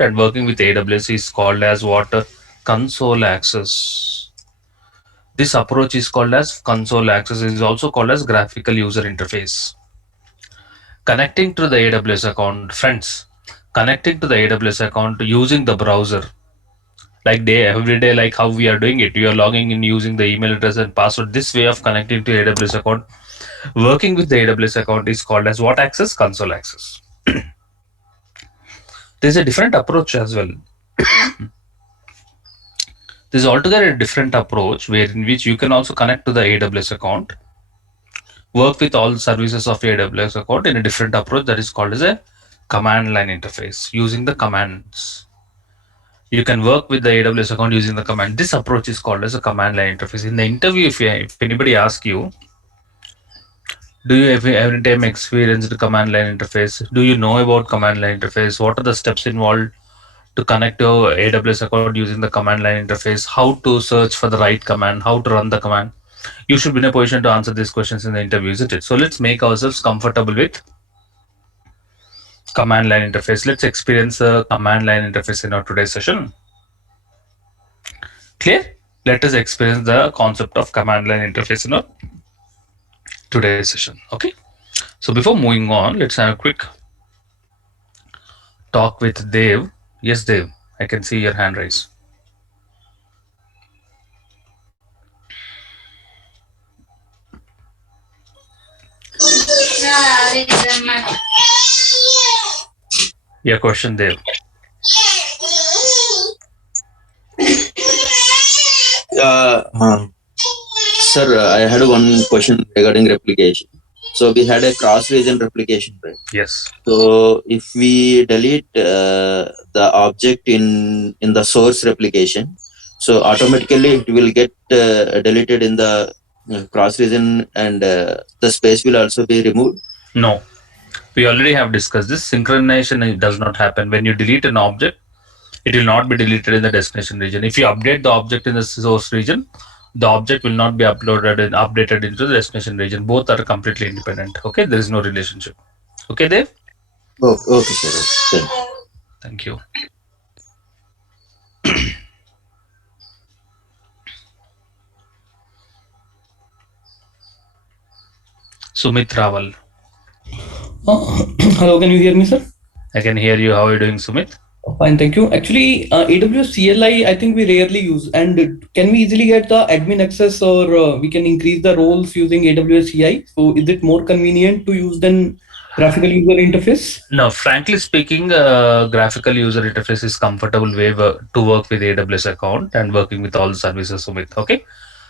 and working with AWS is called as what? Console access. This approach is called as console access. It is also called as graphical user interface. Connecting to the AWS account, friends, connecting to the AWS account using the browser, like every day, like how we are doing it. You are logging in using the email address and password. This way of connecting to AWS account, working with the AWS account is called as what access? Console access. There's a different approach as well. This is altogether a different approach where in which you can also connect to the AWS account, work with all the services of AWS account in a different approach that is called as a command line interface using the commands. You can work with the AWS account using the command. This approach is called as a command line interface. In the interview, if anybody asks you, do you have every time experienced command line interface? Do you know about command line interface? What are the steps involved to connect to AWS account using the command line interface? How to search for the right command? How to run the command? You should be in a position to answer these questions in the interview, isn't it? So let's make ourselves comfortable with command line interface. Let's experience a command line interface in our today's session. Clear? Let us experience the concept of command line interface in our today's session. Okay. So before moving on, let's have a quick talk with Dev. Yes, Dev, I can see your hand raised. Your question, Dev. Sir, I had one question regarding replication. So we had a cross-region replication, right? Yes. So if we delete the object in the source replication, so automatically it will get deleted in the cross-region, and the space will also be removed. No, we already have discussed this. Synchronization does not happen when you delete an object. It will not be deleted in the destination region. If you update the object in the source region, the object will not be uploaded and updated into the destination region. Both are completely independent. Okay, there is no relationship. Okay, Dev? Oh, okay, sir. Okay. Thank you. Sumit Rawal. Hello, can you hear me, sir? I can hear you. How are you doing, Sumit? Fine, thank you. Actually, AWS CLI, I think we rarely use. And can we easily get the admin access, or we can increase the roles using AWS CI? So is it more convenient to use than graphical user interface? No, frankly speaking, graphical user interface is comfortable way to work with AWS account and working with all the services, Sumit. Okay.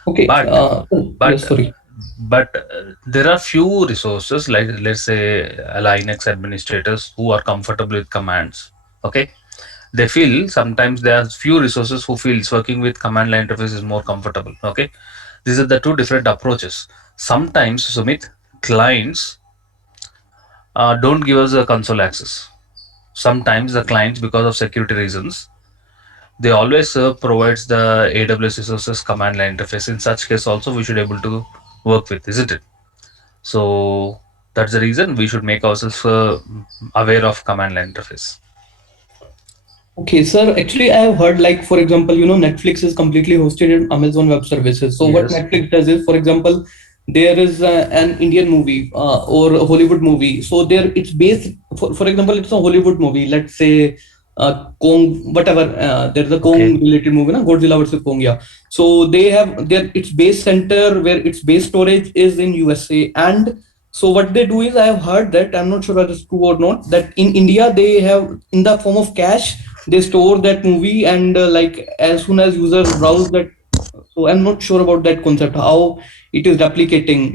Okay. But yes, sorry. But there are few resources, like let's say Linux administrators who are comfortable with commands. Okay, they feel sometimes there are few resources who feels working with command line interface is more comfortable. Okay, these are the two different approaches. Sometimes, Sumit, clients don't give us a console access. Sometimes the clients, because of security reasons, they always provides the AWS resources command line interface. In such case also we should able to work with, isn't it? So that's the reason we should make ourselves aware of command line interface. Okay, sir. Actually, I have heard, like, for example, Netflix is completely hosted in Amazon Web Services. So what Netflix does is, for example, there is an Indian movie or a Hollywood movie. So there it's based, for example, it's a Hollywood movie. Let's say Kong, whatever. There's a Kong related movie, na? Godzilla versus Kong. Yeah. So they have its base center where its base storage is in USA. And so what they do is, I have heard that, I'm not sure whether it's true or not, that in India they have, in the form of cache, they store that movie, and like as soon as users browse that. So I'm not sure about that concept, how it is replicating,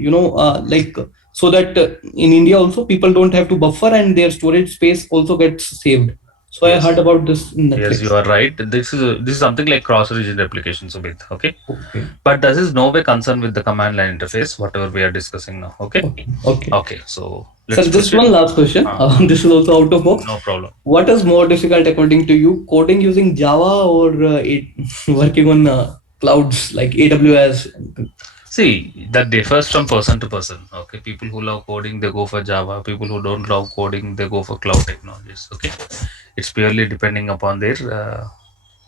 like, so that in India also people don't have to buffer and their storage space also gets saved. So I heard about this in Netflix. Yes, you are right. This is something like cross-region replication, Sumit. Okay. But this is no way concerned with the command line interface, whatever we are discussing now. Okay. Okay. So let's just one last question. This is also out of box. No problem. What is more difficult according to you, coding using Java or working on clouds like AWS? See, that differs from person to person. Okay, people who love coding, they go for Java. People who don't love coding, they go for cloud technologies. Okay, it's purely depending upon their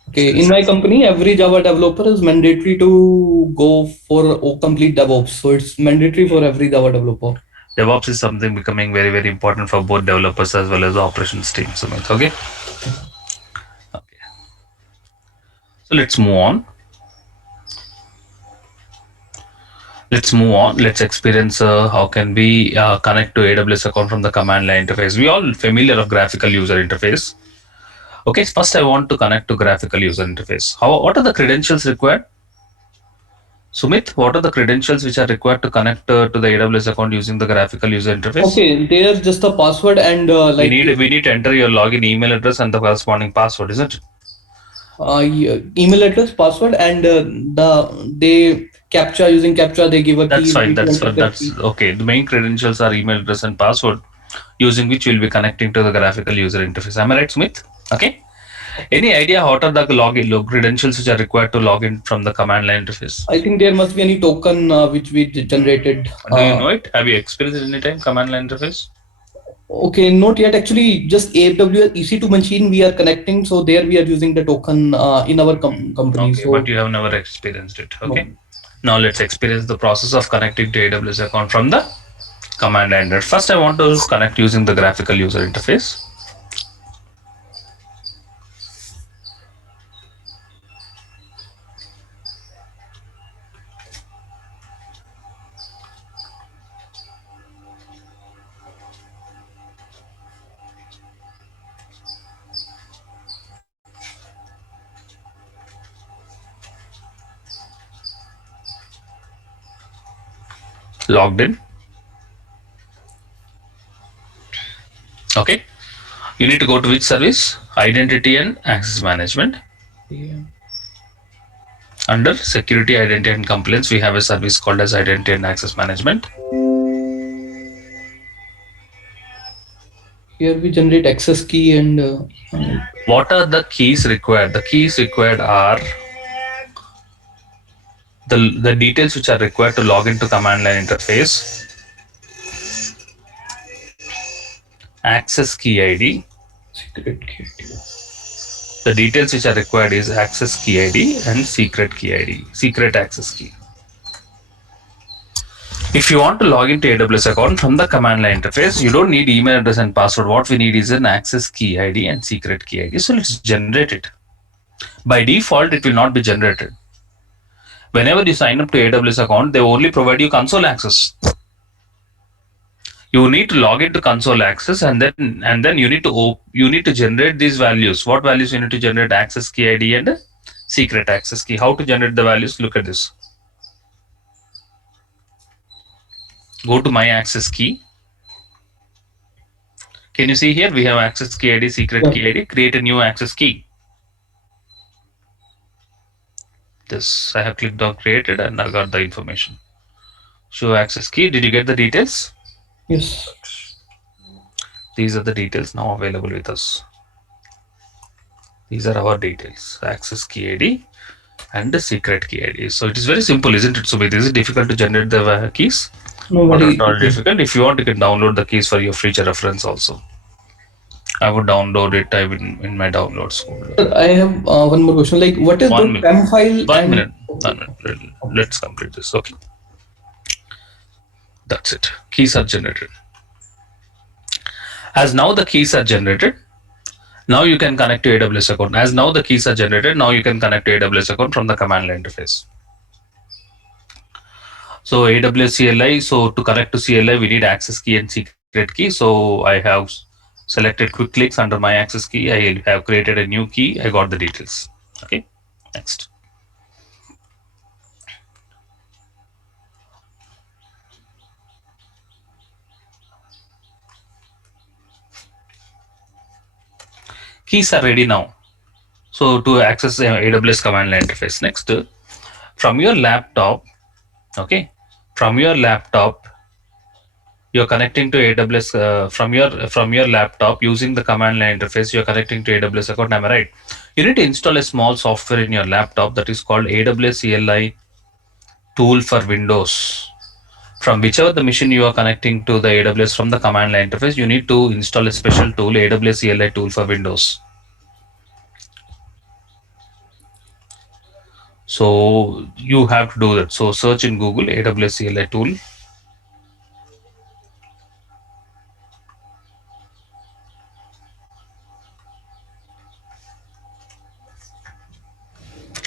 Okay, skill in my sets. company, every Java developer is mandatory to go for complete DevOps. So it's mandatory for every Java developer. DevOps is something becoming very, very important for both developers as well as the operations team. Sumit, okay. Okay. So let's move on. Let's experience how can we connect to AWS account from the command line interface. We all familiar of graphical user interface. Okay, first I want to connect to graphical user interface. What are the credentials required? Sumit, what are the credentials which are required to connect to the AWS account using the graphical user interface? Okay, there's just a password and we need to enter your login email address and the corresponding password, isn't it? Email address, password, and they captcha using captcha. They give a That's key. fine. You That's enter fine. that That's key. okay. The main credentials are email address and password, using which you'll be connecting to the graphical user interface. Am I right, Smith? Okay. Any idea what are the login credentials which are required to log in from the command line interface? I think there must be any token which we generated. Do you know it? Have you experienced it any time command line interface? Okay, not yet. Actually, just AWS EC2 machine we are connecting. So there we are using the token in our company. Okay, So but you have never experienced it. Okay. no. Now let's experience the process of connecting to AWS account from the command line. First, I want to connect using the graphical user interface. Logged in. Okay. You need to go to which service? Identity and access management. Yeah. Under security, identity and compliance, we have a service called as identity and access management. Here we generate access key and What are the keys required? The keys required are the details which are required to log into command line interface, access key ID. secret key. The details which are required is access key ID and secret key ID, secret access key. If you want to log into AWS account from the command line interface, you don't need email address and password. What we need is an access key ID and secret key ID. So let's generate it. By default, it will not be generated. Whenever you sign up to AWS account, they only provide you console access. You need to log into console access and then you need to generate these values. What values you need to generate? Access key ID and secret access key. How to generate the values? Look at this. Go to my access key. Can you see here? We have access key ID, secret key ID. Create a new access key. This I have clicked on created and I got the information. Show access key. Did you get the details? Yes. These are the details now available with us. These are our details. Access key ID and the secret key ID. So it is very simple, isn't it, Sumit? Is it difficult to generate the keys? No, Not very at all difficult. If you want, you can download the keys for your future reference also. I would download it in my downloads folder. I have one more question. Like, what is the PEM file? One minute. Let's complete this. Okay. That's it. Keys are generated. As now the keys are generated, now you can connect to AWS account. As now the keys are generated, now you can connect to AWS account from the command line interface. So AWS CLI, so to connect to CLI, we need access key and secret key. So I have selected quick clicks under my access key. I have created a new key. I got the details. Okay, next. Keys are ready now. So to access AWS command line interface, next, from your laptop, okay, from your laptop, you're connecting to AWS from your laptop using the command line interface. You're connecting to AWS account. Am I right? You need to install a small software in your laptop that is called AWS CLI tool for Windows. From whichever the machine you are connecting to the AWS from the command line interface, you need to install a special tool, AWS CLI tool for Windows. So you have to do that. So search in Google AWS CLI tool.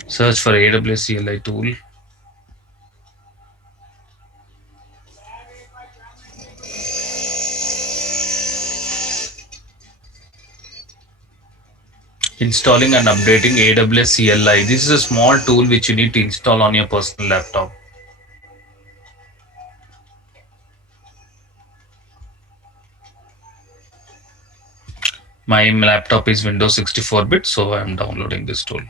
Search for AWS CLI tool. Installing and updating AWS CLI. This is a small tool which you need to install on your personal laptop. My laptop is Windows 64-bit, so I am downloading this tool.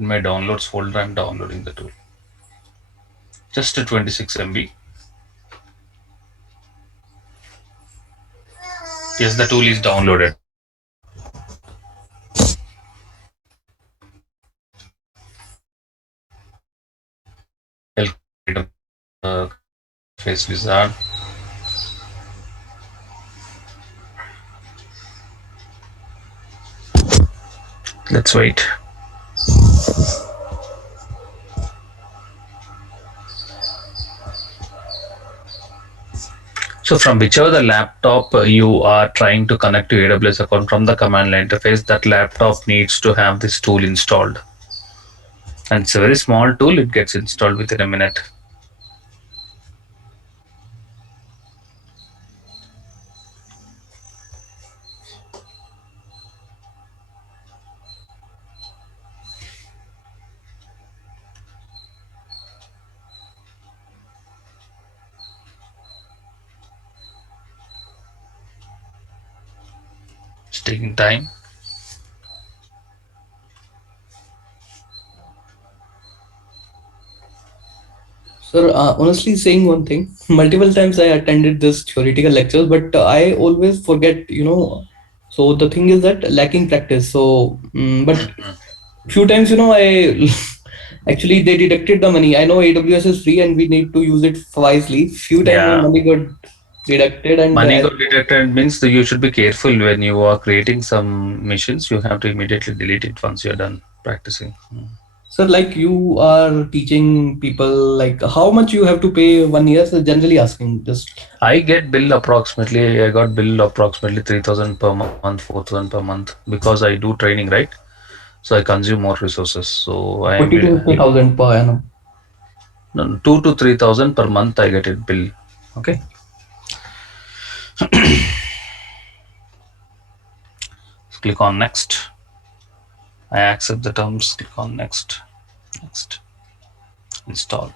In my downloads folder, I am downloading the tool. Just a 26 MB. Yes, the tool is downloaded. Face wizard. Let's wait. So from whichever the laptop you are trying to connect to AWS account from the command line interface, that laptop needs to have this tool installed. And it's a very small tool, it gets installed within a minute. It's taking time. Sir, honestly saying one thing, multiple times I attended this theoretical lectures, but I always forget, So the thing is that lacking practice. So, but few times, I actually they deducted the money. I know AWS is free and we need to use it wisely. Few times my Yeah. money got deducted and Money got deducted means that you should be careful when you are creating some missions. You have to immediately delete it once you're done practicing. Sir, like you are teaching people, like how much you have to pay 1 year? So generally asking, just I got billed approximately 3,000 per month, 4,000 per month because I do training, right? So I consume more resources. So I am 40 to 50,000 per annum. no, 2 to 3,000 per month. I get it bill. Okay. Click on next. I accept the terms. Click on next. Next. Install.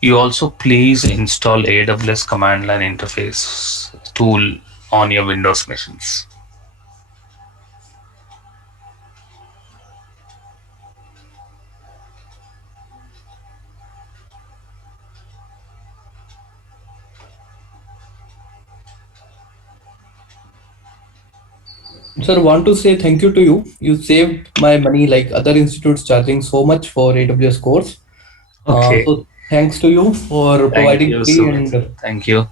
You also please install AWS command line interface tool on your Windows machines. Sir, want to say thank you to you. You saved my money, like other institutes charging so much for AWS course. Okay. So thanks to you for Thank providing you, free Sumit. and Thank you.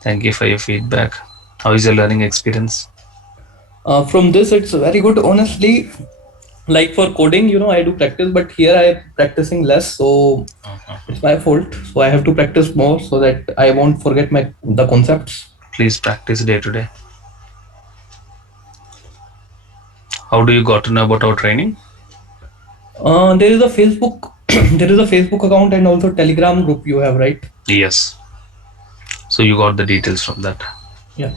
Thank you for your feedback. How is your learning experience? from this it's very good. Honestly, like for coding, I do practice, but here I am practicing less, so it's my fault. So I have to practice more so that I won't forget the concepts. Please practice day to day. How do you got to know about our training? There is a Facebook, there is a Facebook account and also Telegram group you have, right? Yes. So you got the details from that. Yeah.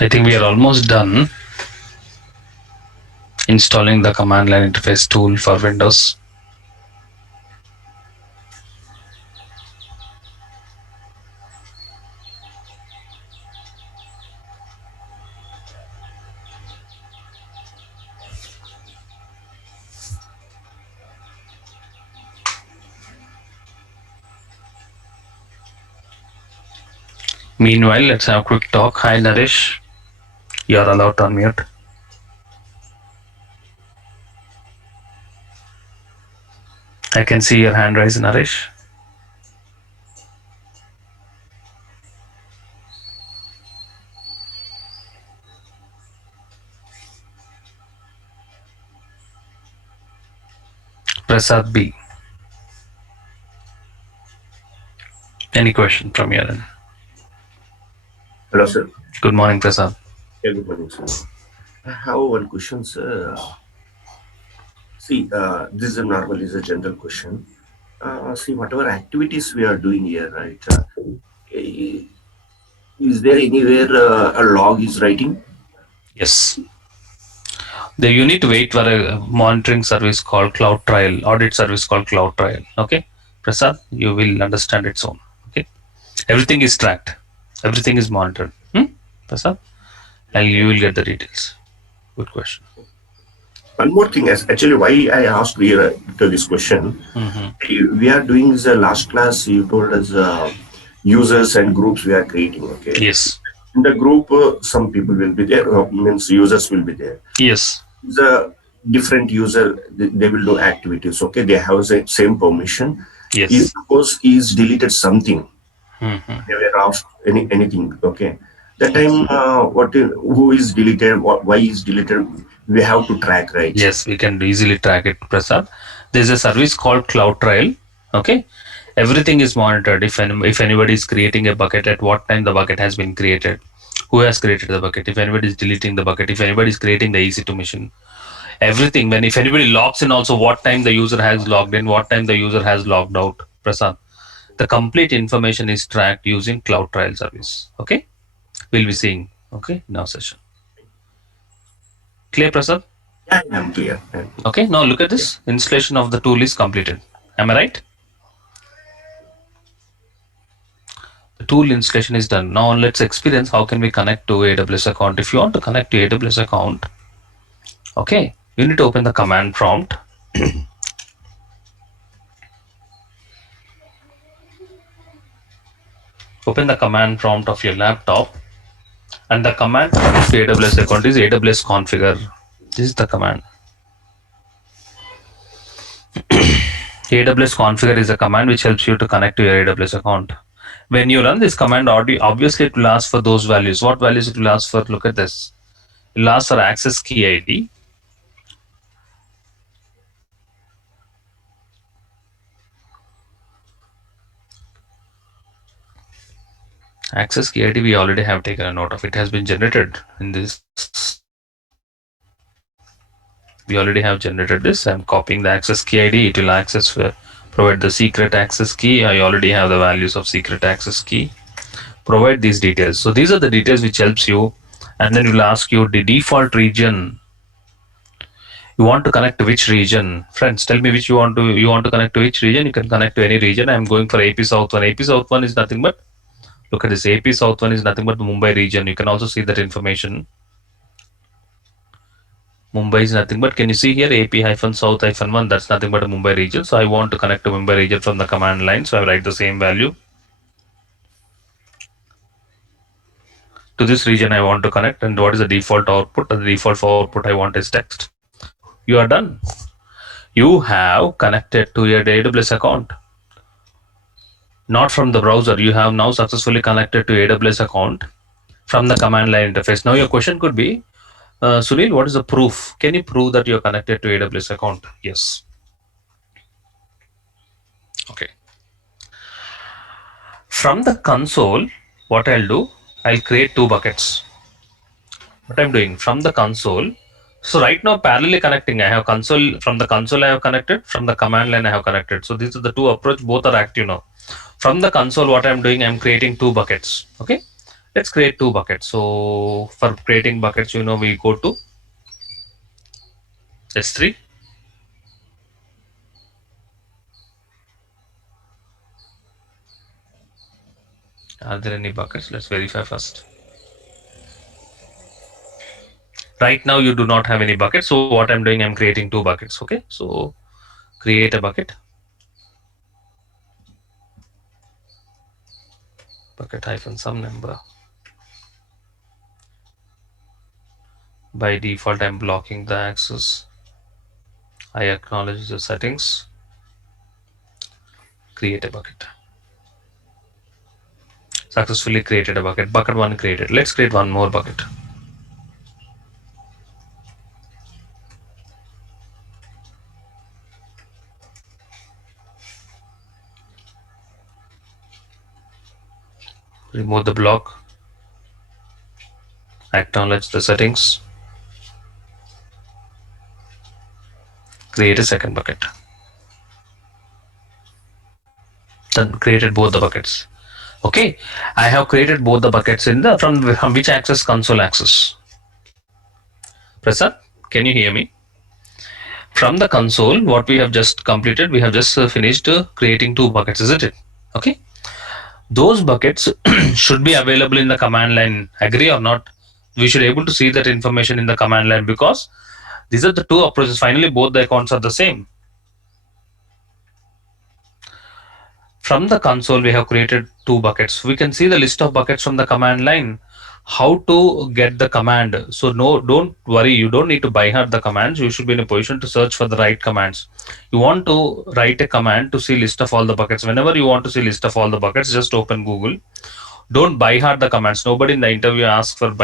I think we are almost done installing the command line interface tool for Windows. Meanwhile, let's have a quick talk. Hi, Naresh. You are allowed to unmute. I can see your hand raised, Naresh. Prasad B. Any question from your end? Hello, sir. Good morning, Prasad. Yeah, good morning, sir. I have one question, sir. See, this is a general question. See, whatever activities we are doing here, right? Is there anywhere a log is writing? Yes. You need to wait for a monitoring service called CloudTrail, audit service called CloudTrail. Okay, Prasad, you will understand it soon. Okay, everything is tracked, everything is monitored. Prasad, and you will get the details. Good question. One more thing, actually, why I asked here to this question. We are doing the last class. You told us users and groups we are creating. Okay. Yes. In the group, some people will be there. Means users will be there. Yes. The different user, they will do activities. Okay, they have the same permission. Yes. If suppose is deleted something, they were asked anything. Okay, that time who is deleted, why is deleted, we have to track, right? Yes, we can easily track it, Prasad. There's a service called CloudTrail. Okay, everything is monitored. If anybody is creating a bucket, at what time the bucket has been created, who has created the bucket, if anybody is deleting the bucket, if anybody is creating the EC2 machine, everything. If anybody logs in, also what time the user has logged in, what time the user has logged out, Prasad. The complete information is tracked using CloudTrail service. Okay, we'll be seeing. Okay, in our session. Clear, Prasad? Yeah, I'm clear. Okay, now look at this. Installation of the tool is completed. Am I right? The tool installation is done. Now let's experience how can we connect to AWS account. If you want to connect to AWS account, okay, you need to open the command prompt. Open the command prompt of your laptop, and the command to AWS account is AWS configure. This is the command. AWS configure is a command which helps you to connect to your AWS account. When you run this command, obviously it will ask for those values. What values it will ask for? Look at this. It will ask for access key ID. Access key ID we already have taken a note of. It has been generated in this. We already have generated this. I'm copying the access key ID. It will provide the secret access key. I already have the values of secret access key. Provide these details. So these are the details which helps you, and then it will ask you the default region. You want to connect to which region? Friends, tell me which you want to connect to which region. You can connect to any region. I'm going for AP South 1. AP South 1 is nothing but, look at this, AP South 1 is nothing but the Mumbai region. You can also see that information. Mumbai is nothing but, can you see here, AP-South-1, that's nothing but a Mumbai region. So I want to connect to Mumbai region from the command line. So I write the same value. To this region I want to connect, and what is the default output? The default output I want is text. You are done. You have connected to your AWS account. Not from the browser. You have now successfully connected to AWS account from the command line interface. Now your question could be, Sunil, what is the proof? Can you prove that you're connected to AWS account? Yes. Okay. From the console, what I'll do, I'll create two buckets. What I'm doing from the console. So right now, parallelly connecting, I have console, from the console I have connected, from the command line I have connected. So these are the two approach, both are active now. From the console, what I'm doing, I'm creating two buckets. Okay. Let's create 2 buckets. So for creating buckets, we go to S3. Are there any buckets? Let's verify first. Right now you do not have any buckets. So what I'm doing, I'm creating 2 buckets. Okay. So create a bucket. Bucket hyphen some number. By default, I'm blocking the access. I acknowledge the settings. Create a bucket. Successfully created a bucket. Bucket 1 created. Let's create one more bucket. Remove the block. Acknowledge the settings. Create a second bucket. Then created both the buckets. Okay, I have created both the buckets in the from which access? Console access. Prasad, can you hear me? From the console, what we have just completed, we have just finished creating 2 buckets, isn't it? Okay, those buckets should be available in the command line. Agree or not? We should able to see that information in the command line, because these are the 2 approaches. Finally, both the accounts are the same. From the console, we have created 2 buckets. We can see the list of buckets from the command line. How to get the command? So no, don't worry. You don't need to by heart the commands. You should be in a position to search for the right commands. You want to write a command to see list of all the buckets. Whenever you want to see list of all the buckets, just open Google. Don't by heart the commands. Nobody in the interview asks for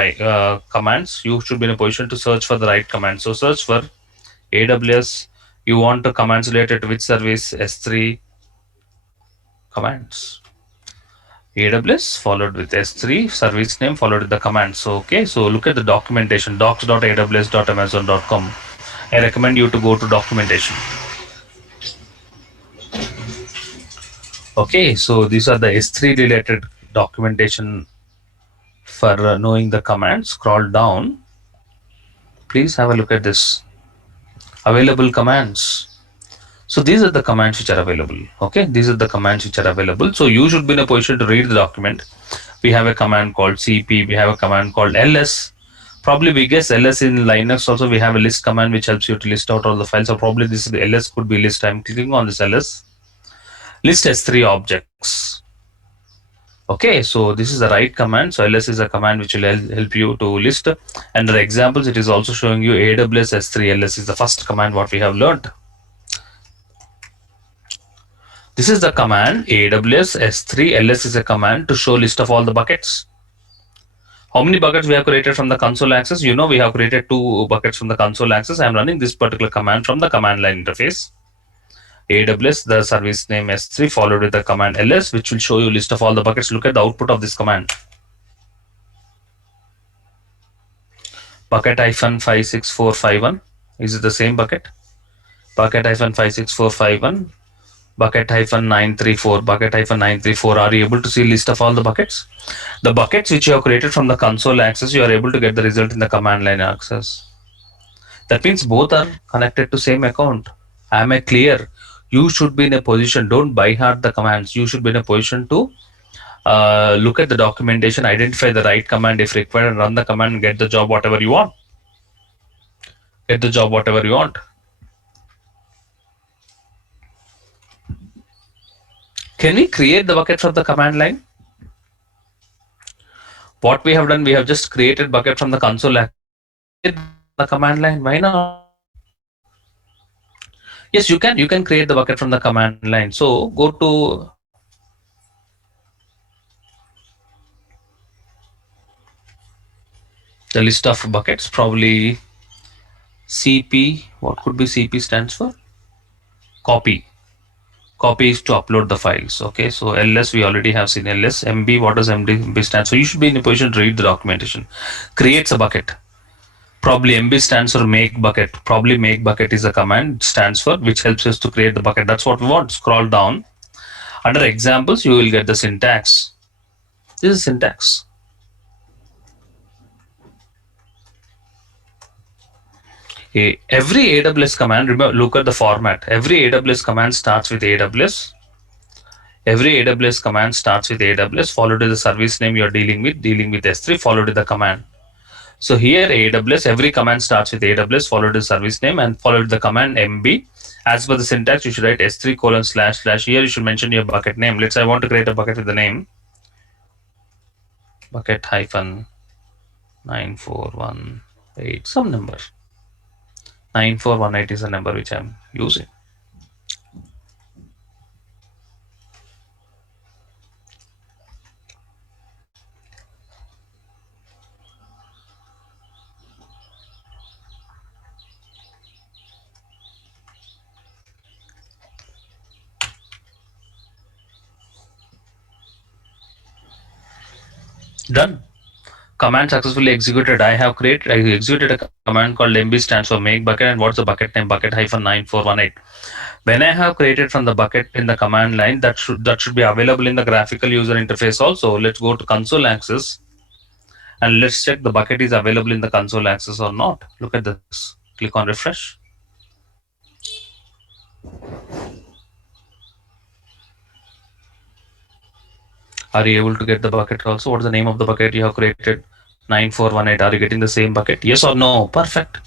commands. You should be in a position to search for the right command. So search for AWS. You want the commands related to which service? S3 commands. AWS followed with S3 service name followed with the command. So okay, so look at the documentation, docs.aws.amazon.com. I recommend you to go to documentation. Okay, so these are the S3 related documentation for knowing the command. Scroll down. Please have a look at this. Available commands. So these are the commands which are available. Okay, these are the commands which are available. So you should be in a position to read the document. We have a command called CP. We have a command called ls. Probably we guess ls in Linux also. We have a list command which helps you to list out all the files. So probably this is the ls could be list. I'm clicking on this ls. List S3 objects. Okay, so this is the right command. So ls is a command which will help you to list. And the examples, it is also showing you AWS S3 ls is the first command what we have learned. This is the command AWS S3 ls is a command to show list of all the buckets. How many buckets we have created from the console access? You know, we have created 2 buckets from the console access. I am running this particular command from the command line interface. AWS, the service name S3 followed with the command ls, which will show you list of all the buckets. Look at the output of this command. Bucket -56451. Is it the same bucket? Bucket -56451. Bucket -934. Bucket -934. Are you able to see list of all the buckets? The buckets which you have created from the console access, you are able to get the result in the command line access. That means both are connected to same account. Am I clear? You should be in a position, don't by heart the commands. You should be in a position to look at the documentation, identify the right command if required, and run the command and get the job whatever you want. Get the job whatever you want. Can we create the bucket from the command line? What we have done, we have just created bucket from the console. The command line, why not? Yes, you can create the bucket from the command line. So go to the list of buckets, probably CP. What could be CP stands for? Copy. Copy is to upload the files. Okay, so ls, we already have seen ls. MB, what does MB stand? So you should be in a position to read the documentation. Creates a bucket. Probably MB stands for make bucket. Probably make bucket is a command stands for which helps us to create the bucket. That's what we want. Scroll down. Under examples, you will get the syntax. This is syntax. Every AWS command, remember, look at the format. Every AWS command starts with AWS. Every AWS command starts with AWS, followed by the service name you're dealing with S3, followed by the command. So here AWS, every command starts with AWS, followed by the service name, and followed the command MB. As per the syntax, you should write S3://. Here you should mention your bucket name. Let's say I want to create a bucket with the name bucket -9418, some number. 9418 is the number which I'm using. Done. Command successfully executed. I executed a command called MB, stands for make bucket, and what's the bucket name? Bucket -9418. When I have created from the bucket in the command line, that should be available in the graphical user interface also. Let's go to console access and let's check the bucket is available in the console access or not. Look at this. Click on refresh. Are you able to get the bucket also? What's the name of the bucket you have created? 9418. Are you getting the same bucket? Yes or no? Perfect.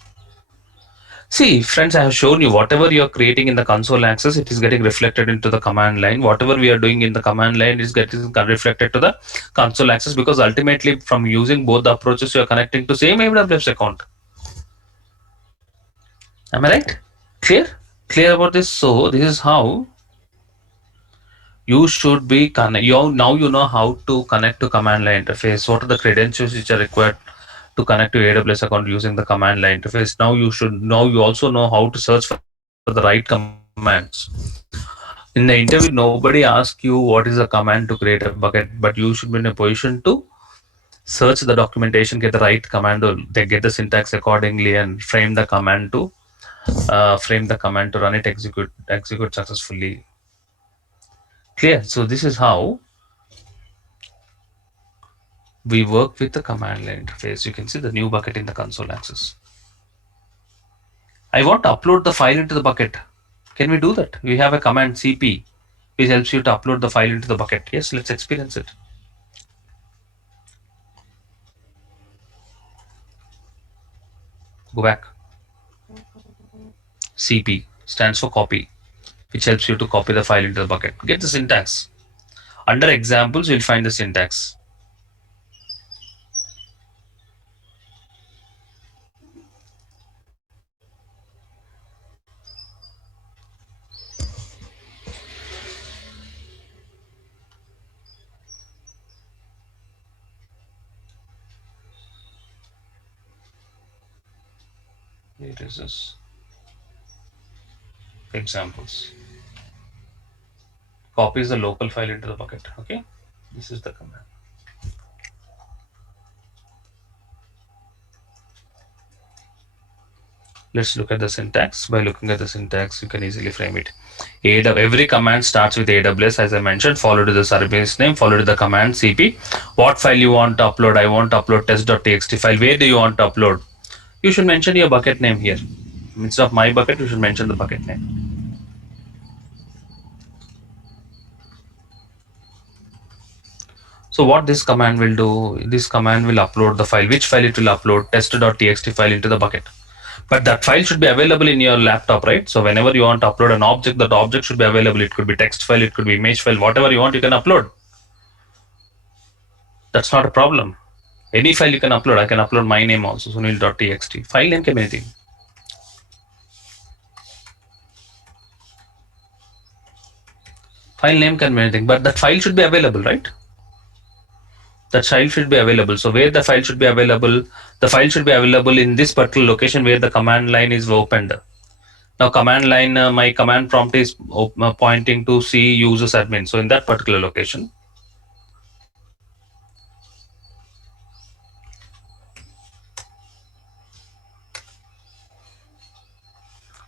See, friends, I have shown you whatever you're creating in the console access, it is getting reflected into the command line. Whatever we are doing in the command line is getting reflected to the console access, because ultimately from using both the approaches, you are connecting to same AWS account. Am I right? Clear? Clear about this? So this is how you should be now you know how to connect to command line interface. What are the credentials which are required to connect to AWS account using the command line interface? Now you also know how to search for the right commands. In the interview, nobody asks you what is a command to create a bucket, but you should be in a position to search the documentation, get the right command, they get the syntax accordingly, and frame the command to run it, execute successfully. Clear? So this is how we work with the command line interface. You can see the new bucket in the console access. I want to upload the file into the bucket. Can we do that? We have a command cp which helps you to upload the file into the bucket. Yes, let's experience it. Go back. cp stands for copy, which helps you to copy the file into the bucket. Get the syntax. Under examples, you'll find the syntax. It is this. Examples. Copies the local file into the bucket. Okay, this is the command. Let's look at the syntax. By looking at the syntax, you can easily frame it. Every command starts with AWS, as I mentioned, followed to the service name, followed to the command cp. What file you want to upload? I want to upload test.txt file. Where do you want to upload? You should mention your bucket name here. Instead of my bucket, you should mention the bucket name. So what this command will do, this command will upload the file. Which file it will upload? Test.txt file into the bucket. But that file should be available in your laptop, right? So whenever you want to upload an object, that object should be available. It could be text file, it could be image file, whatever you want, you can upload. That's not a problem. Any file you can upload. I can upload my name also, sunil.txt. File name can be anything. File name can be anything, but that file should be available, right? That file should be available. So where the file should be available? The file should be available in this particular location where the command line is opened. Now command line, my command prompt is pointing to C users admin. So in that particular location.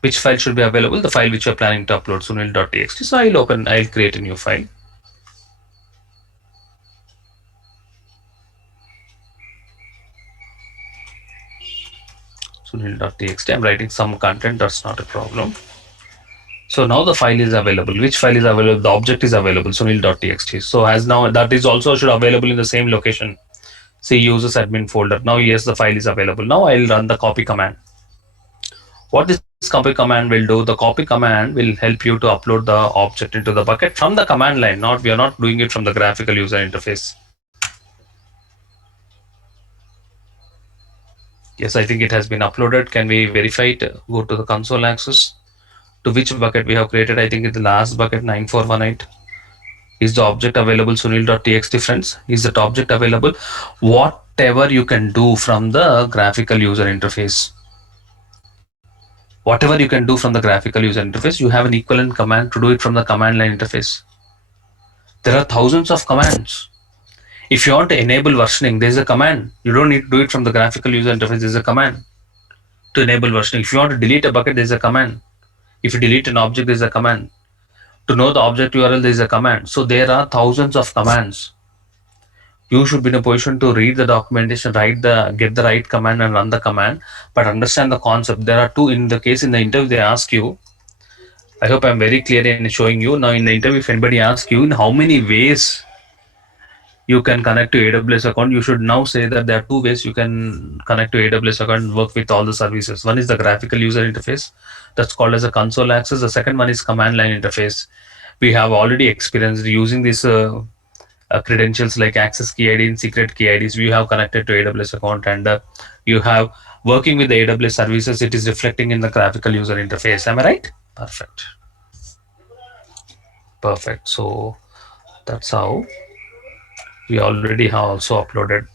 Which file should be available? The file which you're planning to upload, sunil.txt. So I'll create a new file. Sunil.txt. I'm writing some content, that's not a problem. So now the file is available. Which file is available? The object is available, Sunil.txt. So as now that is also should available in the same location. See users admin folder. Now yes, the file is available. Now I'll run the copy command. What this copy command will do, the copy command will help you to upload the object into the bucket from the command line. We are not doing it from the graphical user interface. Yes, I think it has been uploaded. Can we verify it? Go to the console access. To which bucket we have created? I think it's the last bucket 9418. Is the object available? Sunil.txt friends. Is that object available? Whatever you can do from the graphical user interface. Whatever you can do from the graphical user interface, you have an equivalent command to do it from the command line interface. There are thousands of commands. If you want to enable versioning, there's a command. You don't need to do it from the graphical user interface. There's a command to enable versioning. If you want to delete a bucket, there's a command. If you delete an object, there's a command. To know the object URL, there's a command. So there are thousands of commands. You should be in a position to read the documentation, get the right command and run the command, but understand the concept. There are two. In the interview, they ask you, I hope I'm very clear in showing you. Now in the interview, if anybody asks you in how many ways you can connect to AWS account, you should now say that there are two ways you can connect to AWS account and work with all the services. One is the graphical user interface, that's called as a console access. The second one is command line interface. We have already experienced using these credentials like access key ID and secret key IDs. We have connected to AWS account, and you have working with the AWS services. It is reflecting in the graphical user interface. Am I right? Perfect. So that's how we already have also uploaded.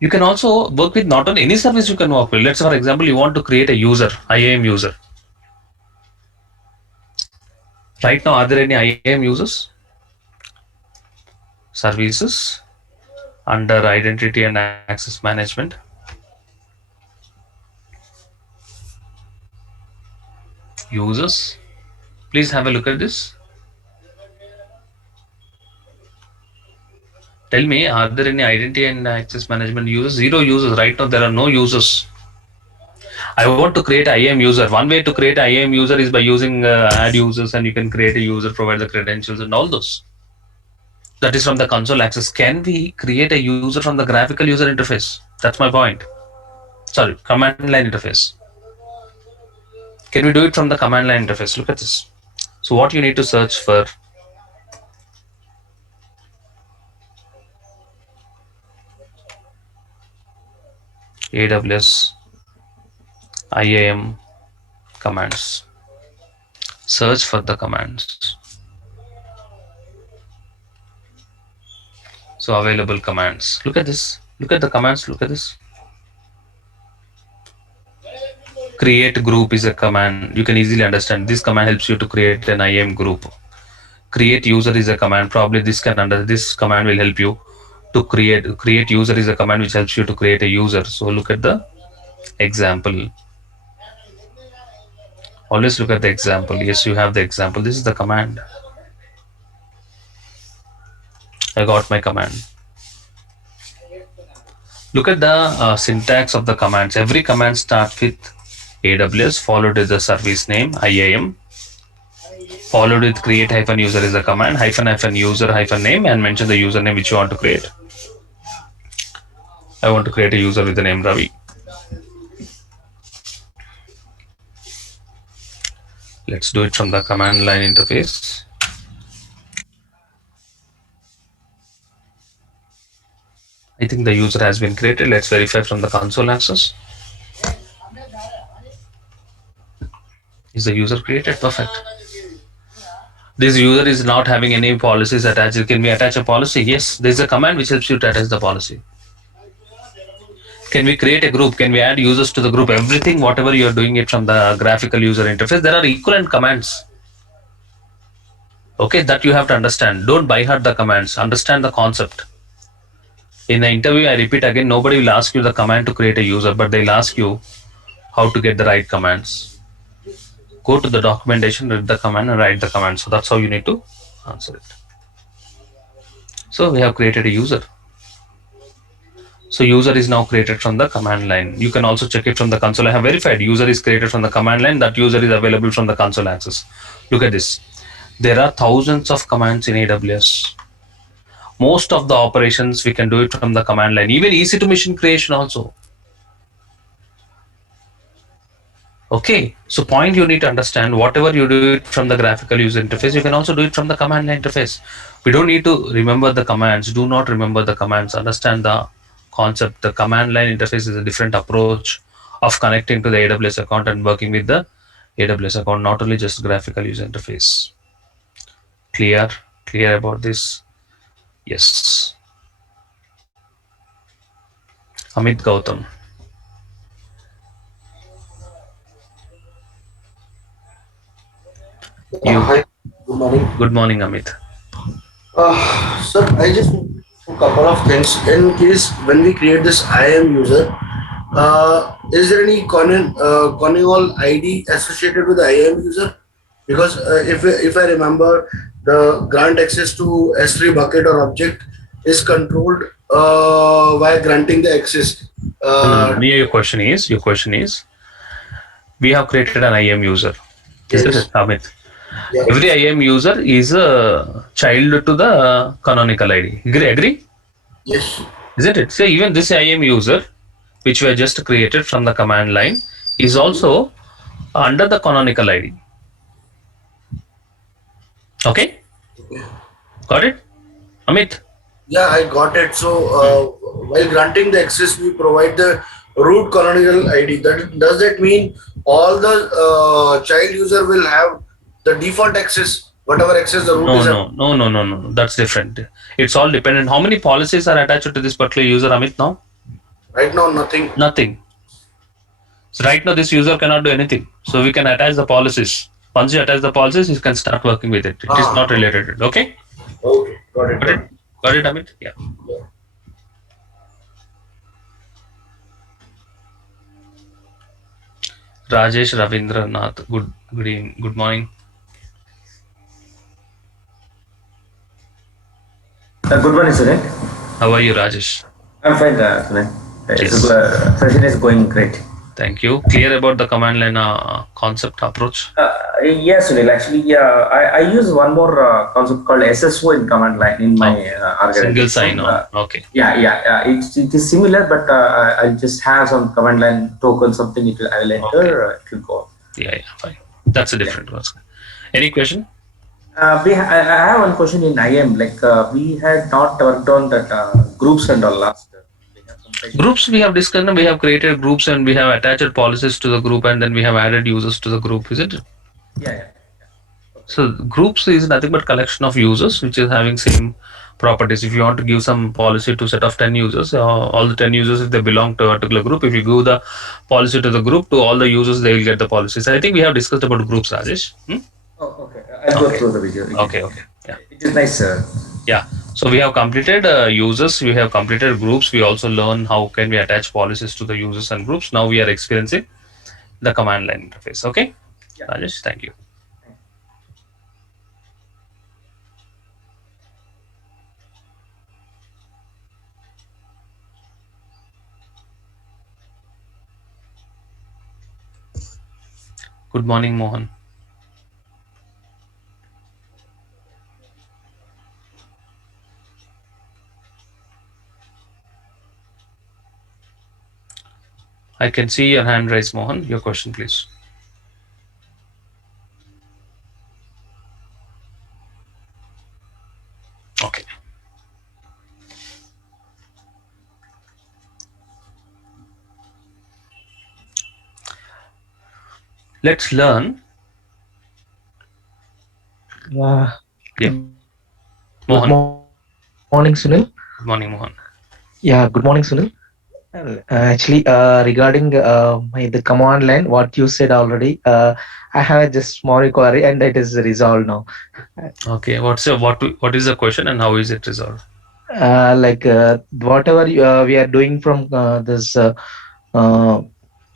You can also work with not on any service you can work with. Let's say, for example, you want to create a user, IAM user. Right now, are there any IAM users? Services under identity and access management. Users. Please have a look at this. Tell me, are there any identity and access management users? 0 users. Right now, there are no users. I want to create IAM user. One way to create IAM user is by using add users, and you can create a user, provide the credentials and all those. That is from the console access. Can we create a user from the graphical user interface? That's my point. Sorry, command line interface. Can we do it from the command line interface? Look at this. So what you need to search for, AWS IAM commands. Search for the commands. So available commands. Look at this. Look at the commands. Look at this. Create group is a command. You can easily understand. This command helps you to create an IAM group. Create user is a command. Probably this command will help you to create user is a command which helps you to create a user. So look at the example. Always look at the example. Yes, you have the example. This is the command. I got my command. Look at the syntax of the commands. Every command starts with AWS, followed with the service name, IAM, followed with create -user is a command, -user -name, and mention the username which you want to create. I want to create a user with the name Ravi. Let's do it from the command line interface. I think the user has been created. Let's verify from the console access. Is the user created? Perfect. This user is not having any policies attached. Can we attach a policy? Yes, there's a command which helps you to attach the policy. Can we create a group? Can we add users to the group? Everything, whatever you're doing it from the graphical user interface, there are equivalent commands. Okay, that you have to understand. Don't by heart the commands. Understand the concept. In the interview, I repeat again, nobody will ask you the command to create a user, but they'll ask you how to get the right commands. Go to the documentation, read the command and write the command. So that's how you need to answer it. So we have created a user. So user is now created from the command line. You can also check it from the console. I have verified user is created from the command line. That user is available from the console access. Look at this. There are thousands of commands in AWS. Most of the operations we can do it from the command line. Even EC2 machine creation also. Okay, so point you need to understand, whatever you do it from the graphical user interface, you can also do it from the command line interface. We don't need to remember the commands. Do not remember the commands. Understand the concept. The command line interface is a different approach of connecting to the AWS account and working with the AWS account, not only just graphical user interface. Clear about this? Yes. Amit Gautam. Hi, good morning. Good morning, Amit. Sir, I just want a couple of things. In case when we create this IAM user, is there any Conival ID associated with the IAM user? Because if I remember, the grant access to S3 bucket or object is controlled by granting the access. Your question is, we have created an IAM user. Yes. Isn't it, Amit? Yeah. Every IAM user is a child to the canonical ID. Agree? Yes. Isn't it? So even this IAM user, which we have just created from the command line, is also under the canonical ID. Okay? Got it? Amit? Yeah, I got it. So while granting the access, we provide the root canonical ID. Does that mean all the child user will have the default access, whatever access the root is? No. That's different. It's all dependent. How many policies are attached to this particular user, Amit, now? Right now, nothing. Nothing. So right now, this user cannot do anything. So we can attach the policies. Once you attach the policies, you can start working with it. It is not related. Okay? Okay, got it. Got it, Amit? Yeah. Rajesh Ravindranath. Good morning. Good morning, student. How are you, Rajesh? I'm fine, student. Yes. Session is going great. Thank you. Clear about the command line concept approach? Yes, Sunil. Actually, I use one more concept called SSO in command line in my organization. Single sign-on. Okay. Yeah. It is similar, but I just have some command line token, something I will enter, it will go. Yeah, fine. That's a different one. Any question? I have one question in IAM. Like we had not worked on that groups and all last. Groups we have discussed, we have created groups and we have attached policies to the group and then we have added users to the group, is it? Yeah. So groups is nothing but collection of users which is having same properties. If you want to give some policy to set of 10 users, all the 10 users, if they belong to a particular group, if you give the policy to the group, to all the users, they will get the policies. I think we have discussed about groups, Rajesh. Oh, okay. I'll go through the video. Okay. Yeah. It is nice, sir. Yeah. So we have completed users, we have completed groups. We also learn how can we attach policies to the users and groups. Now we are experiencing the command line interface. Okay. Yeah. Rajesh, thank you. Good morning, Mohan. I can see your hand raised, Mohan. Your question, please. Okay. Let's learn. Yeah. Mohan. Morning, Sunil. Good morning, Mohan. Yeah, good morning, Sunil. Actually, regarding the command line, what you said already, I have just small query and it is resolved now. Okay, what is the question and how is it resolved? Whatever we are doing from this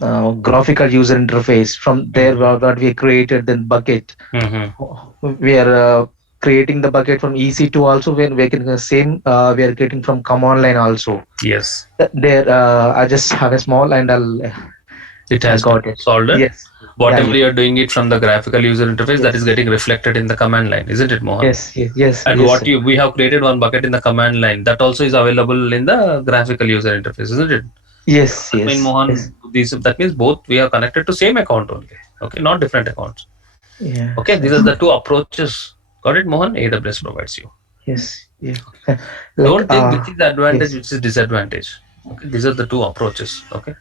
graphical user interface, from there what we created the bucket, we are creating the bucket from EC2 also, when we're getting the same, we are getting from command line also. Yes, There, I just have a small and it I has got been it. solved. Yes. Whatever Yeah. you're doing it from the graphical user interface, that Yes. is getting reflected in the command line, isn't it, Mohan? Yes. Yes. Yes. And Yes. what we have created one bucket in the command line that also is available in the graphical user interface, isn't it? Yes. That means Yes. Mohan, Yes. that means both we are connected to same account only. Okay, not different accounts. Yeah. Okay, these are the two approaches. Got it, Mohan? AWS provides you. Yes. Yeah. Don't think which is advantage, Yes. which is disadvantage. Okay, these are the two approaches. Okay,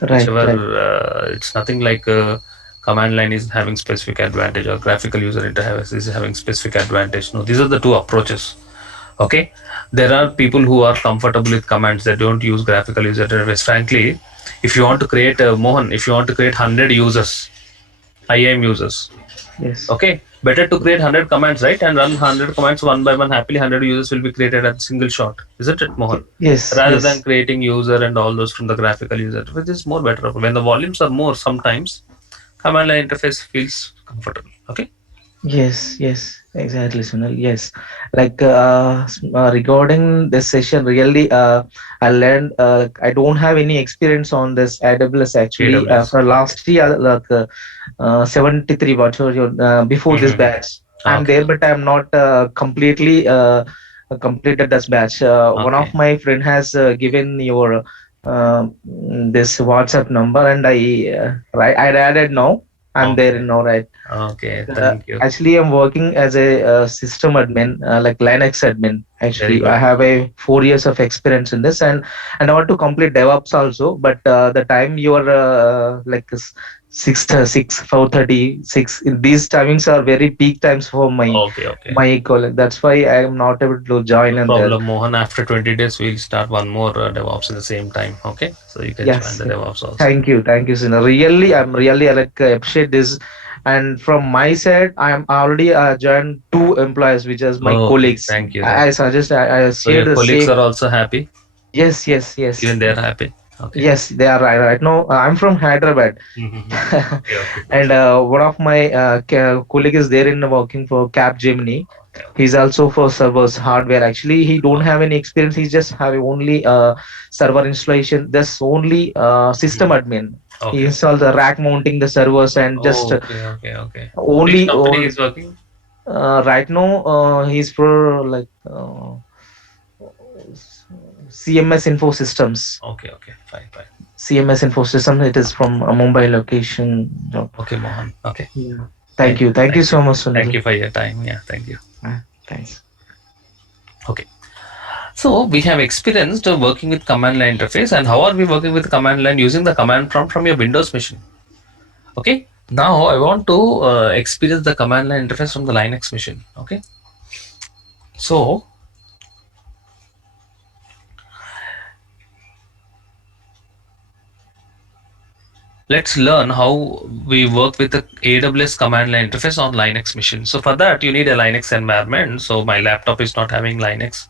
Right. whichever Right. it's nothing like command line is having specific advantage or graphical user interface is having specific advantage. No, these are the two approaches. Okay, there are people who are comfortable with commands that don't use graphical user interface. Frankly, if you want to create Mohan, if you want to create 100 users, IAM users, Yes. okay, better to create 100 commands, right, and run 100 commands one by one. Happily 100 users will be created at a single shot, isn't it, Mohan? Yes. Rather Yes. than creating user and all those from the graphical user, which is more better. When the volumes are more, sometimes command line interface feels comfortable. Okay. Yes, yes, exactly, Sunil. Yes, like regarding this session, really, I learned. I don't have any experience on this AWS actually. AWS. For last year, 73, whatever before this Mhm. batch, I'm Okay. there, but I'm not completely completed this batch. One of Okay. my friend has given your this WhatsApp number, and I added now. I'm there Okay. now, right? Okay. Thank you. Actually, I'm working as a system admin, like Linux admin. Very Actually, I good. have a 4 years of experience in this, and I want to complete DevOps also. But the time you are like this 4:30, 6. These timings are very peak times for Okay. Okay. my colleague. That's why I am not able to join No in there. problem, Mohan. After 20 days, we'll start one more DevOps at the same time. Okay. So you can join Yes, the yes. DevOps also. Thank you, Sina. Really, I'm really like appreciate this. And from my side, I am already joined 2 employees, which is my Okay. colleagues. Thank you. I suggest I So share your the colleagues same. are also happy. Yes, yes, yes, Even they are happy. Okay. yes. They are right now. I'm from Hyderabad, Okay. Okay. and one of my colleague is there in working for Capgemini. Okay. He's also for servers hardware. Actually, he don't have any experience. He just have only server installation. That's only system admin. He Okay. installed the rack mounting the servers and just Okay. Okay. Okay. Which only company is working? right now he's for like CMS Info Systems. Okay. Okay. Fine. Fine. CMS Info Systems. It is from a Mumbai location. Okay, Mohan. Okay. Yeah. Thank you so much, Sunil. Thank you for your time. Yeah. Thank you. Thanks. Okay. So we have experienced working with command line interface, and how are we working with command line using the command prompt from your Windows machine? Okay. Now I want to experience the command line interface from the Linux machine. Okay. So let's learn how we work with the AWS command line interface on Linux machine. So for that, you need a Linux environment. So my laptop is not having Linux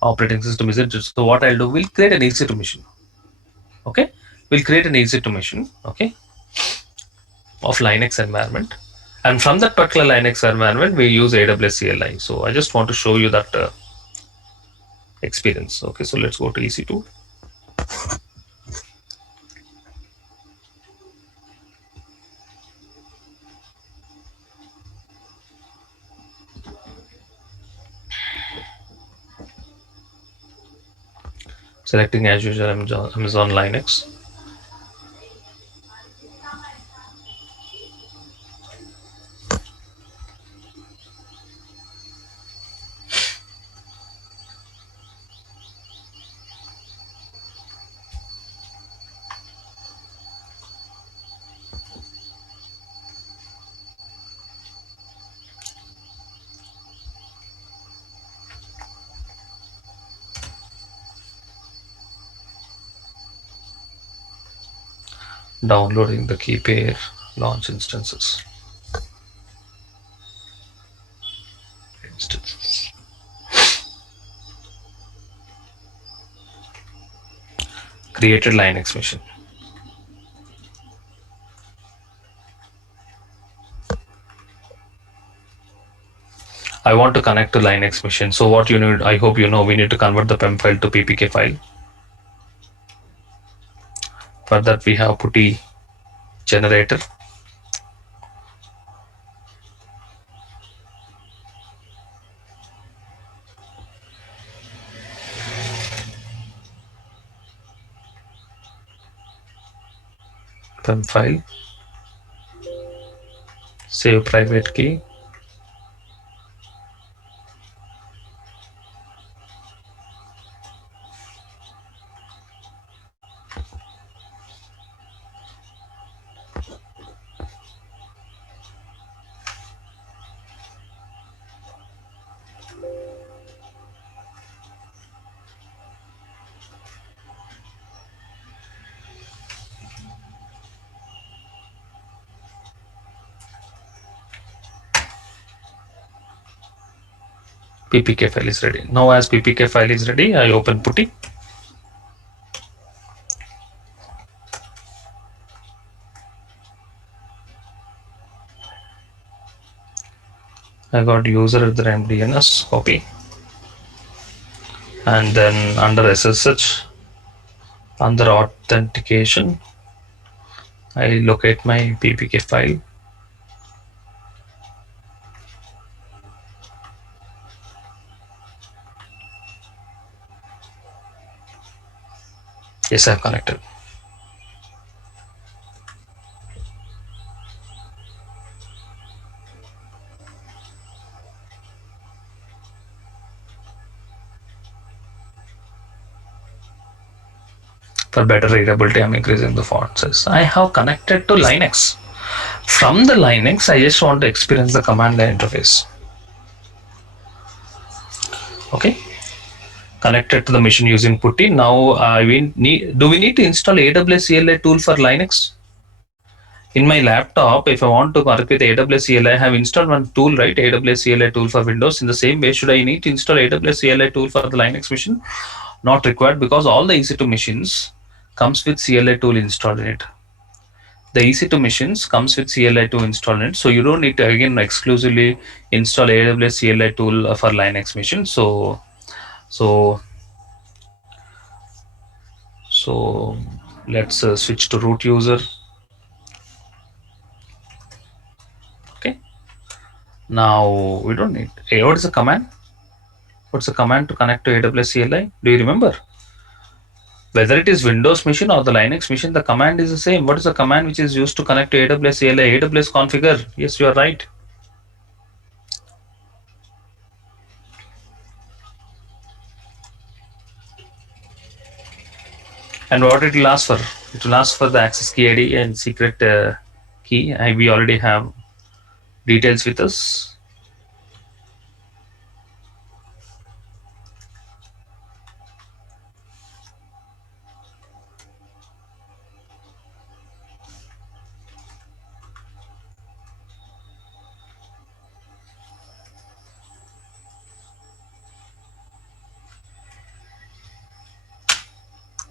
operating system, isn't it? So what I'll do, we'll create an EC2 machine. Okay, we'll create an EC2 machine. Okay, of Linux environment, and from that particular Linux environment, we use AWS CLI. So I just want to show you that experience. Okay, so let's go to EC2. Selecting as usual Amazon Linux. Downloading the key pair launch instances. Created Linux machine. I want to connect to Linux machine. So what you need, I hope you know, we need to convert the PEM file to PPK file. For that we have PuTTY generator. PEM file, save private key, PPK file is ready. Now as PPK file is ready, I open PuTTY. I got user at the MDNS copy, and then under SSH, under authentication, I locate my PPK file. Yes, I have connected. For better readability, I'm increasing the font size. I have connected to Linux. From the Linux, I just want to experience the command line interface. Okay. Connected to the machine using PuTTY. Now, do we need to install AWS CLI tool for Linux? In my laptop, if I want to work with AWS CLI, I have installed one tool, right? AWS CLI tool for Windows. In the same way, should I need to install AWS CLI tool for the Linux machine? Not required, because all the EC2 machines comes with CLI tool installed in it. The EC2 machines comes with CLI tool installed in it. So you don't need to again exclusively install AWS CLI tool for Linux machine. So let's switch to root user. Okay. Now we don't need. Hey, what is the command? What's the command to connect to AWS CLI? Do you remember? Whether it is Windows machine or the Linux machine, the command is the same. What is the command which is used to connect to AWS CLI? AWS configure. Yes, you are right. And what it will ask for? It will ask for the access key ID and secret key. We already have details with us.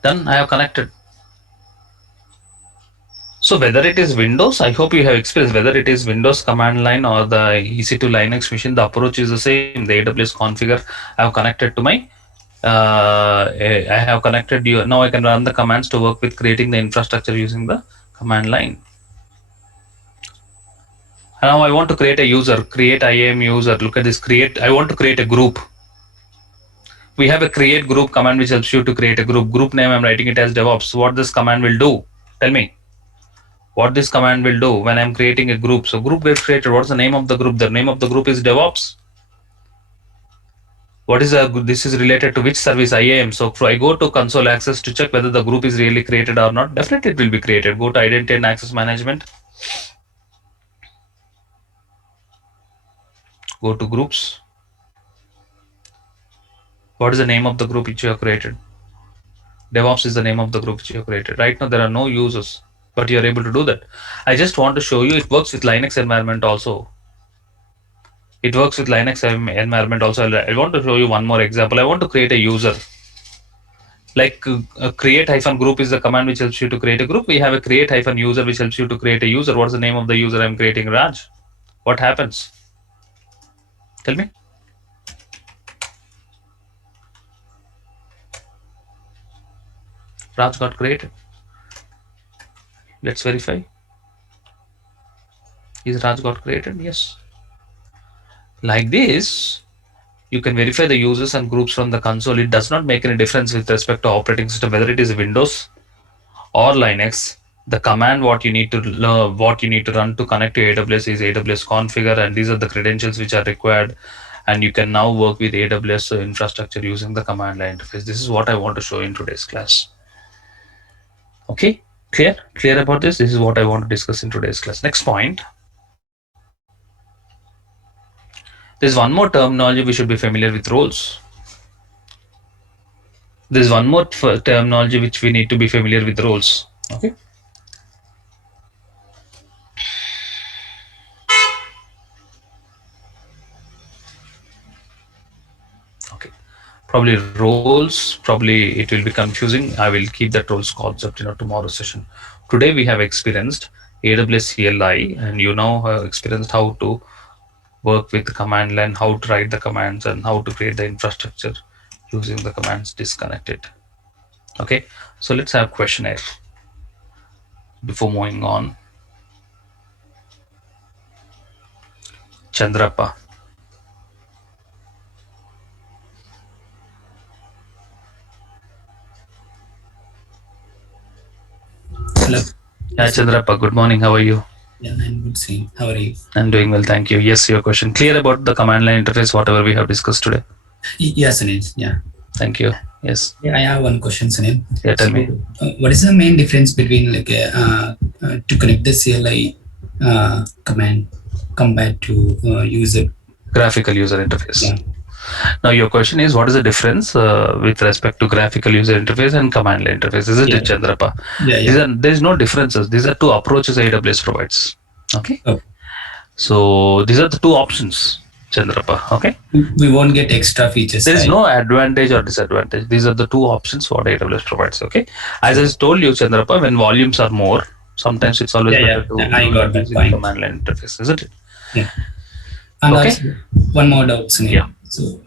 Done. I have connected. So whether it is Windows, I hope you have experience, whether it is Windows command line or the EC2 Linux machine, the approach is the same. The AWS configure, I have connected to my, I have connected you. Now I can run the commands to work with creating the infrastructure using the command line. Now I want to create a user, create IAM user. Look at this, create, I want to create a group. We have a create group command which helps you to create a group. Group name, I'm writing it as DevOps. What this command will do? Tell me. What this command will do when I'm creating a group. So group gets created. What's the name of the group? The name of the group is DevOps. What is this is related to which service? IAM. So if I go to console access to check whether the group is really created or not, definitely it will be created. Go to identity and access management. Go to groups. What is the name of the group which you have created? DevOps is the name of the group which you have created. Right now there are no users, but you are able to do that. I just want to show you it works with Linux environment also. It works with Linux environment also. I want to show you one more example. I want to create a user. Like create -group is the command which helps you to create a group. We have a create -user which helps you to create a user. What's the name of the user I'm creating? Raj. What happens? Tell me. Raj got created. Let's verify. Is Raj got created? Yes. Like this, you can verify the users and groups from the console. It does not make any difference with respect to operating system, whether it is Windows or Linux. The command what you need to run to connect to AWS is AWS configure, and these are the credentials which are required. And you can now work with AWS infrastructure using the command line interface. This is what I want to show in today's class. Okay, clear about this? This is what I want to discuss in today's class. Next point. There's one more terminology we should be familiar with: roles. There's one more terminology which we need to be familiar with: roles. Okay. Okay. Probably roles, probably it will be confusing. I will keep that roles concept in our tomorrow session. Today we have experienced AWS CLI, and you now have experienced how to work with the command line, how to write the commands, and how to create the infrastructure using the commands disconnected. Okay, so let's have questionnaire before moving on. Chandrappa. Hello. Yeah, Chandrappa, good morning. How are you? Yeah, I'm good, sir. How are you? I'm doing well, thank you. Yes, your question clear about the command line interface, whatever we have discussed today. Yes, Sunil. Yeah. Thank you. Yes. Yeah, I have one question, Sunil. Yeah, tell me. What is the main difference between to connect the CLI command compared to user? Graphical user interface. Yeah. Now your question is, what is the difference with respect to graphical user interface and command line interface? Isn't it, Chandrappa? Yeah. There's no differences. These are two approaches AWS provides. Okay. Okay. So these are the two options, Chandrappa. Okay. We won't get extra features. There is right? no advantage or disadvantage. These are the two options what AWS provides. Okay. As I told you, Chandrappa, when volumes are more, sometimes it's always better to I got that use point. command line interface, isn't it? Yeah. And Okay. also, one more doubt, Sunil. Yeah. So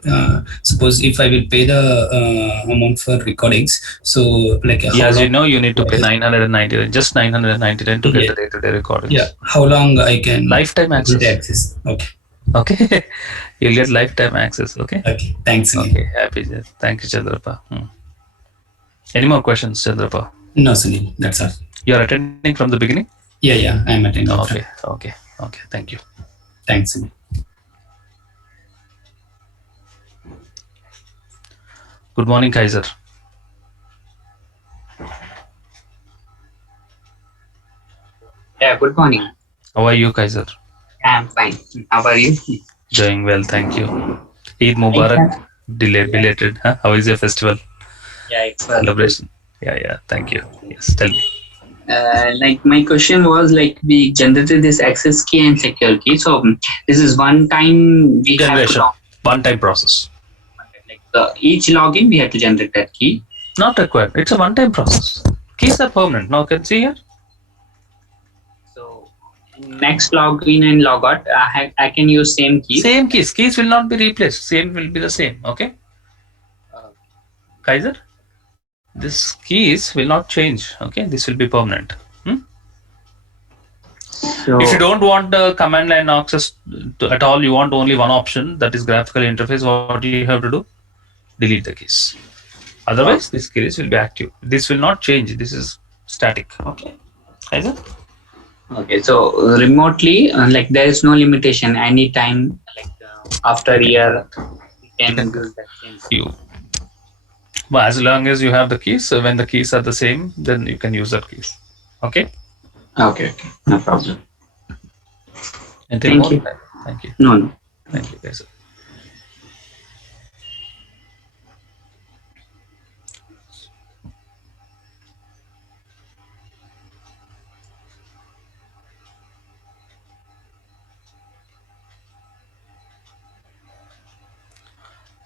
suppose if I will pay the amount for recordings, so like how As long, you know, you need to pay 999, just 999 to get the day-to-day recordings. yeah, how long I can Lifetime access. access? Okay. Okay. You'll get lifetime access. Okay. Okay. Thanks, Sunil. Okay. Happy. Thank you, Chandrappa. Any more questions, Chandrappa? No, Sunil. That's all. You're attending from the beginning? Yeah. I'm attending. Okay. Thank you. Thanks, Sunil. Good morning, Kaiser. Yeah, good morning. How are you, Kaiser? I'm fine. How are you? Doing well, thank you. Eid Mubarak, belated. Huh? How is your festival? Yeah, it's Celebration. Yeah, thank you. Yes, tell me. like my question was like we generated this access key and secure key. So this is one time we Generation, have to one-time process. like each login we have to generate that key. Not required. It's a one-time process. Keys are permanent. Now, can you see here? So next login and logout, I can use same key. Same keys. Keys will not be replaced. Same will be the same. Okay. Kaiser, this keys will not change. Okay, this will be permanent. So, If you don't want the command line access at all, you want only one option, that is graphical interface. What do you have to do? Delete the keys. Otherwise, this keys will be active. This will not change. This is static. Okay, Kaiser. okay, so remotely, like there is no limitation. Anytime, like after a year, we can use that same key. But as long as you have the keys, when the keys are the same, then you can use that keys. Okay. Okay, no problem. Anything Thank more? you. Thank you. No. Thank you, Kaiser.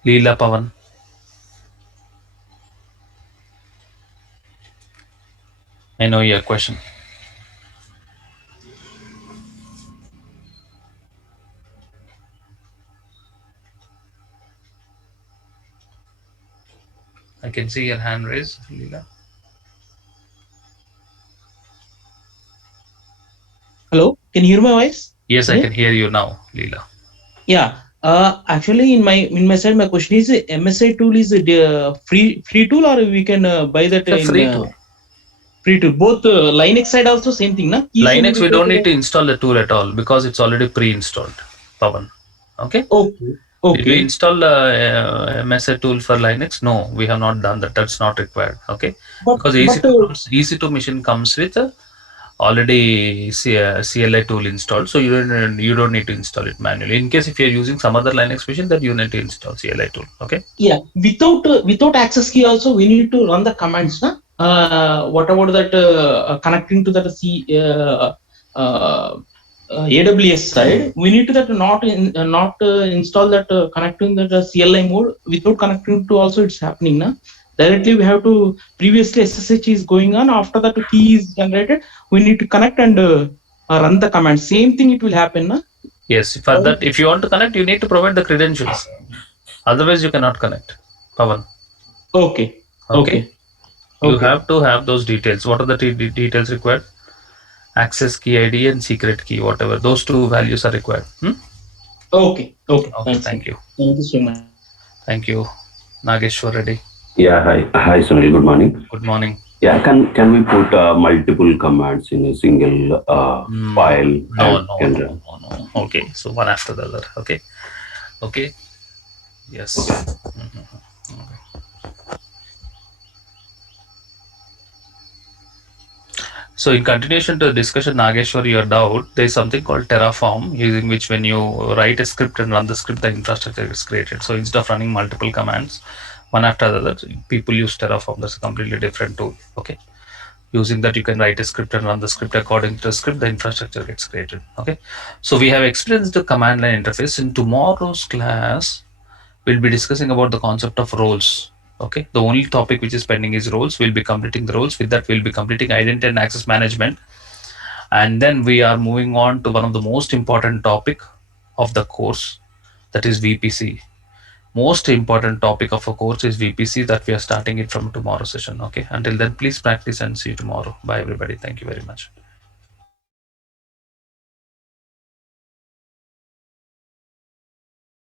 Leela Pavan. I know your question. I can see your hand raised, Leela. Can you hear my voice? Yes, I Yeah. can hear you now, Leela. Yeah. Actually, in my side, my question is: MSI tool is a free tool, or we can buy that It's a in free tool. free tool? Both Linux side also same thing, na? Keys will Linux, be we don't taken need to install the tool at all because it's already pre-installed, Pavan. Okay. Okay. Did we Okay. install the MSA tool for Linux? No, we have not done that. That's not required. Okay. But Because EC2 machine comes with already CLI tool installed, so you don't need to install it manually. In case if you're using some other Linux machine, then you need to install CLI tool. Okay. yeah, without access key also we need to run the commands, na? What about that connecting to that AWS side? We need to that not install that connecting that CLI mode. Without connecting to also it's happening, na? Directly we have to previously SSH is going on. After that key is generated, we need to connect and run the command. Same thing it will happen, na? Yes. For that, if you want to connect, you need to provide the credentials. Otherwise, you cannot connect. Pavan. Okay. Okay. You Okay. have to have those details. What are the details required? Access key ID and secret key, whatever. Those two values are required. Okay. Okay. Thank you. Thank you so much. Thank you. Nageshwar Reddy. Yeah, hi, Sunil. Good morning. Good morning. Yeah, can we put multiple commands in a single file? No. Okay, so one after the other. Okay. Yes. Okay. So in continuation to the discussion, Nageshwar, your doubt, there is something called Terraform, using which when you write a script and run the script, the infrastructure is created. So instead of running multiple commands, one after the other, people use Terraform. That's a completely different tool. Okay. Using that, you can write a script and run the script according to the script, the infrastructure gets created. Okay. So we have experienced the command line interface. In tomorrow's class, we'll be discussing about the concept of roles. Okay. The only topic which is pending is roles. We'll be completing the roles. With that, we'll be completing identity and access management. And then we are moving on to one of the most important topic of the course, that is VPC. Most important topic of a course is VPC, that we are starting it from tomorrow session. Okay. Until then, please practice and see you tomorrow. Bye everybody. Thank you very much.